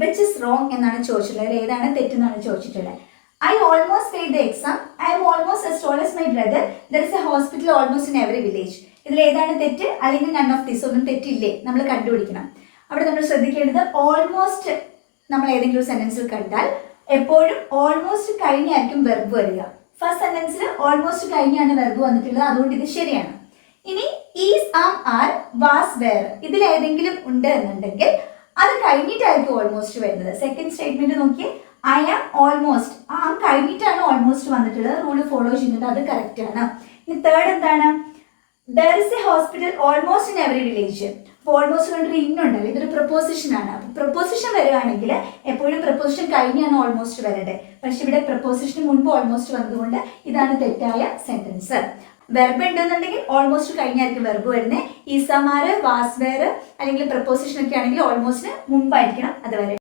Which is wrong എന്നാണ് ചോദിച്ചിട്ടുള്ളത്. ഏതാണ് തെറ്റെന്നാണ് ചോദിച്ചിട്ടുള്ളത്. I almost failed the exam. I am almost as tall as my brother. There is a hospital almost in every village. ഇതിൽ ഏതാണ് തെറ്റ് അല്ലെങ്കിൽ നൺ ഓഫ് ദിസ് ഒന്നും തെറ്റില്ലേ നമ്മൾ കണ്ടുപിടിക്കണം. അവിടെ നമ്മൾ ശ്രദ്ധിക്കേണ്ടത് ഓൾമോസ്റ്റ് നമ്മൾ ഏതെങ്കിലും സെന്റൻസിൽ കണ്ടാൽ എപ്പോഴും ഓൾമോസ്റ്റ് കഴിഞ്ഞായിരിക്കും വെർബ് വരിക. ഫസ്റ്റ് സെന്റൻസിൽ ഓൾമോസ്റ്റ് കഴിഞ്ഞാണ് വെർബ് വന്നിട്ടുള്ളത്, അതുകൊണ്ട് ഇത് ശരിയാണ്. ഇനി is, am, are, was, were ഇതിൽ ഏതെങ്കിലും ഉണ്ട് എന്നുണ്ടെങ്കിൽ അത് കഴിഞ്ഞിട്ടായിരിക്കും ഓൾമോസ്റ്റ് വരുന്നത്. സെക്കൻഡ് സ്റ്റേറ്റ്മെന്റ് നോക്കി, ഐ ആം ഓൾമോസ്റ്റ്, ആം കഴിഞ്ഞിട്ടാണ് ഓൾമോസ്റ്റ് വന്നിട്ടുള്ളത്, റൂൾ ഫോളോ ചെയ്യുന്നത്, അത് കറക്റ്റ് ആണ്. ഇനി തേർഡ് എന്താണ്, there is A hospital almost in every village. അപ്പോൾ ഓൾമോസ്റ്റ് കണ്ടൊരു ഇന്നുണ്ടല്ലോ, ഇതൊരു പ്രപ്പോസിഷൻ ആണ്. അപ്പോൾ പ്രപ്പോസിഷൻ വരികയാണെങ്കിൽ എപ്പോഴും പ്രപ്പോസിഷൻ കഴിഞ്ഞാണ് ഓൾമോസ്റ്റ് വരേണ്ടത്. പക്ഷെ ഇവിടെ പ്രപ്പോസിഷന് മുൻപ് ഓൾമോസ്റ്റ് വന്നതുകൊണ്ട് ഇതാണ് തെറ്റായ സെന്റൻസ്. വെർബ് ഉണ്ടെന്നുണ്ടെങ്കിൽ ഓൾമോസ്റ്റ് കഴിഞ്ഞായിരിക്കും വെർബ് വരുന്നത്. ഈസമാര്, വാസ്, വേർ അല്ലെങ്കിൽ പ്രപ്പോസിഷൻ ഒക്കെ ആണെങ്കിൽ ഓൾമോസ്റ്റിന് മുമ്പായിരിക്കണം അത് വരെ.